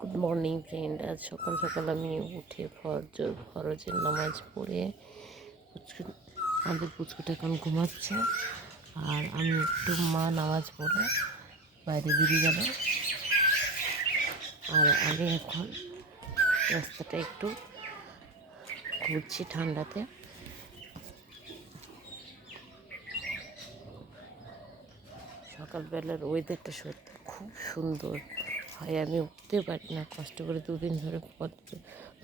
Good morning friend. আজ সকাল সকাল আমি উঠে ফরজের নামাজ পড়ে আমাদের পুচকুটা এখন ঘুমাচ্ছে, আর আমি একটু মা নামাজ পড়ে বাইরে বেরিয়ে গেল। আর আমি এখন রাস্তাটা একটু ঘুরছি ঠান্ডাতে। সকালবেলার ওয়েদারটা সত্যি খুব সুন্দর হয়। আমি উঠতে পারি না, কষ্ট করে 2 দিন ধরে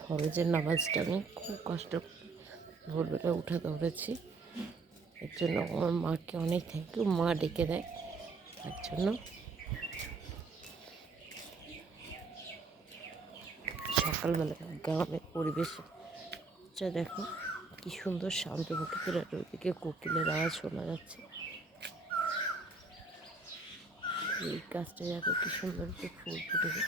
ফরজের নামাজটা আমি খুব কষ্ট করে ভোরবেলা উঠে দৌড়েছি। এর জন্য আমার মাকে অনেক থ্যাংক ইউ, মা ডেকে দেয় তার জন্য। সকালবেলা গ্রামের পরিবেশটা দেখো কি সুন্দর, শান্ত প্রকৃতির, আর ওইদিকে কোকিলের আওয়াজ শোনা যাচ্ছে। এই গাছটা দেখো কি সুন্দর ফুল ফুটেছে।